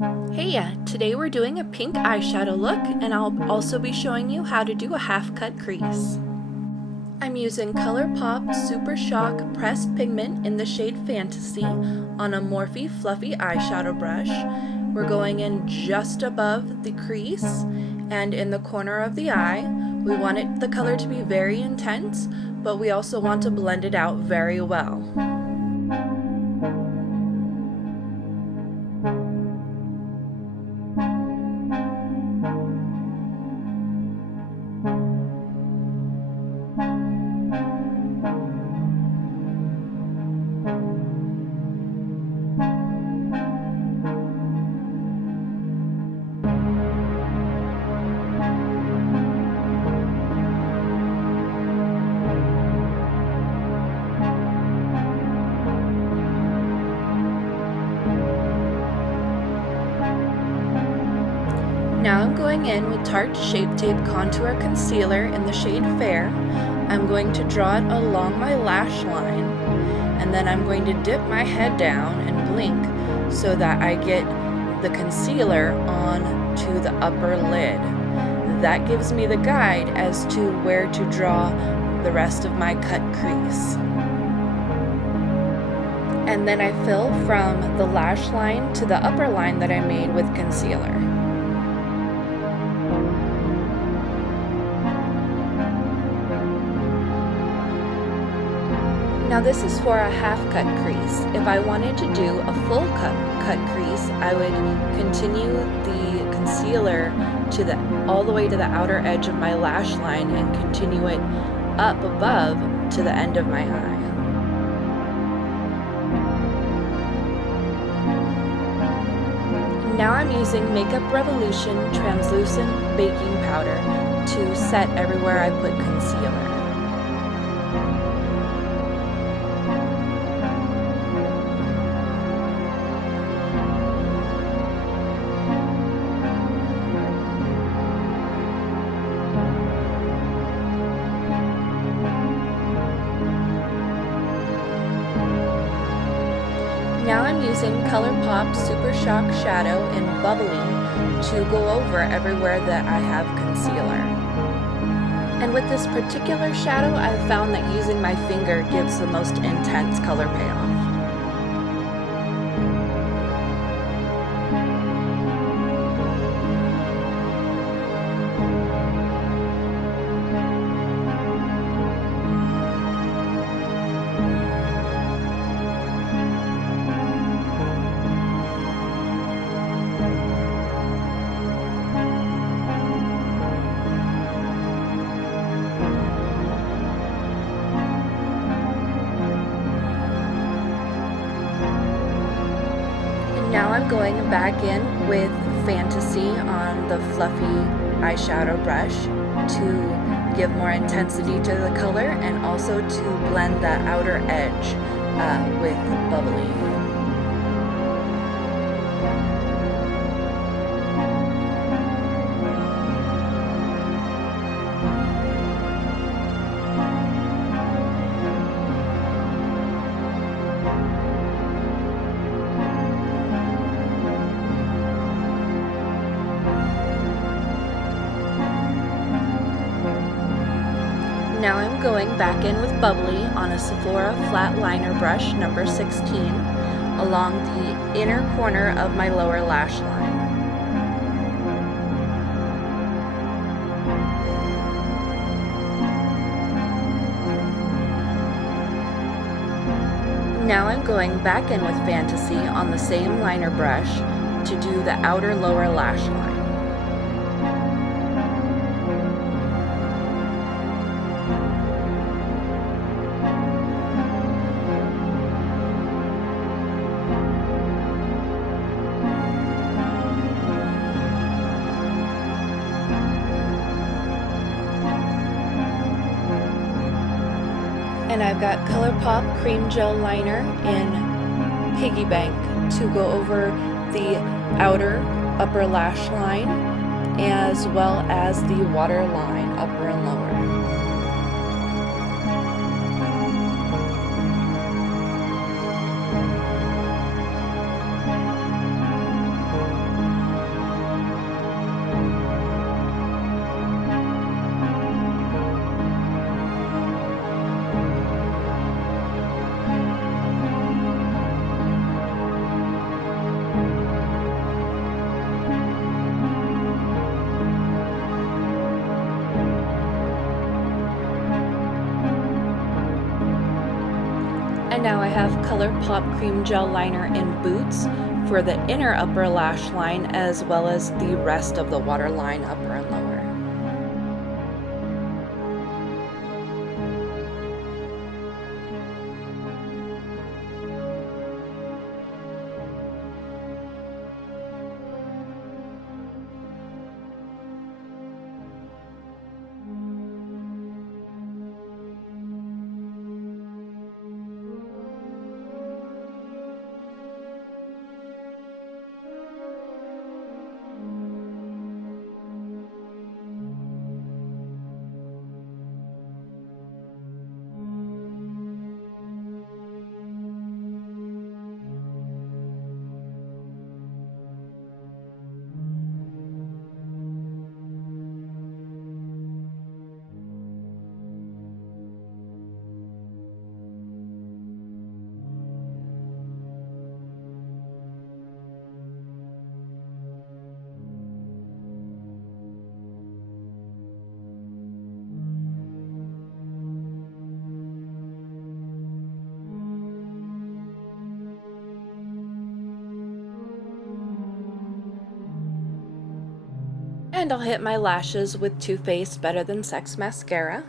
Hey, today we're doing a pink eyeshadow look, and I'll also be showing you how to do a half-cut crease. I'm using ColourPop Super Shock Pressed Pigment in the shade Fantasy on a Morphe Fluffy eyeshadow brush. We're going in just above the crease and in the corner of the eye. We want the color to be very intense, but we also want to blend it out very well. Now I'm going in with Tarte Shape Tape Contour Concealer in the shade Fair. I'm going to draw it along my lash line, and then I'm going to dip my head down and blink so that I get the concealer on to the upper lid. That gives me the guide as to where to draw the rest of my cut crease. And then I fill from the lash line to the upper line that I made with concealer. Now this is for a half cut crease. If I wanted to do a full cut crease, I would continue the concealer to all the way to the outer edge of my lash line and continue it up above to the end of my eye. Now I'm using Makeup Revolution Translucent Baking Powder to set everywhere I put concealer. Now I'm using ColourPop Super Shock Shadow in Bubbly to go over everywhere that I have concealer. And with this particular shadow, I've found that using my finger gives the most intense color payoff. Now I'm going back in with Fantasy on the fluffy eyeshadow brush to give more intensity to the color and also to blend the outer edge with Bubbly. Now I'm going back in with Bubbly on a Sephora flat liner brush number 16 along the inner corner of my lower lash line. Now I'm going back in with Fantasy on the same liner brush to do the outer lower lash line. And I've got ColourPop Cream Gel Liner in Piggy Bank to go over the outer upper lash line as well as the waterline upper and lower. Now I have ColourPop Cream Gel Liner in Boots for the inner upper lash line as well as the rest of the waterline upper and lower. And I'll hit my lashes with Too Faced Better Than Sex mascara.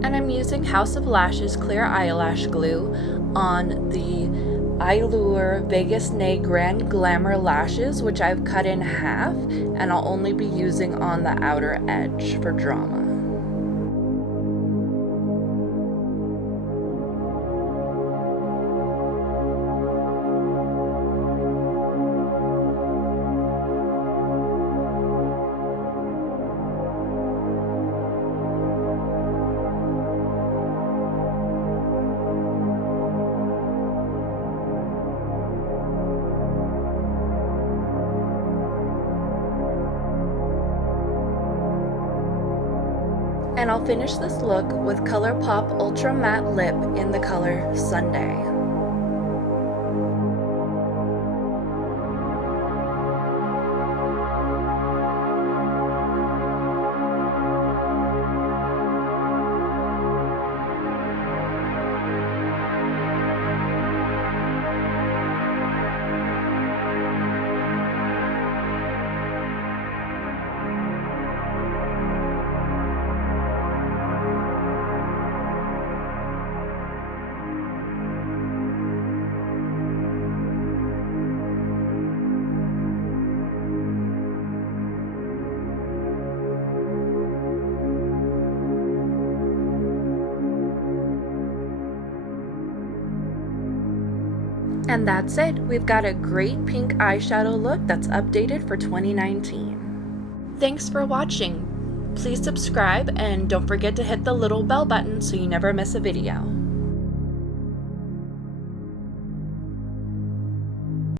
And I'm using House of Lashes Clear Eyelash Glue on the Allure Vegas Nay Grand Glamour lashes, which I've cut in half, and I'll only be using on the outer edge for drama. And I'll finish this look with ColourPop Ultra Matte Lip in the color Sunday. And that's it. We've got a great pink eyeshadow look that's updated for 2019. Thanks for watching. Please subscribe and don't forget to hit the little bell button so you never miss a video.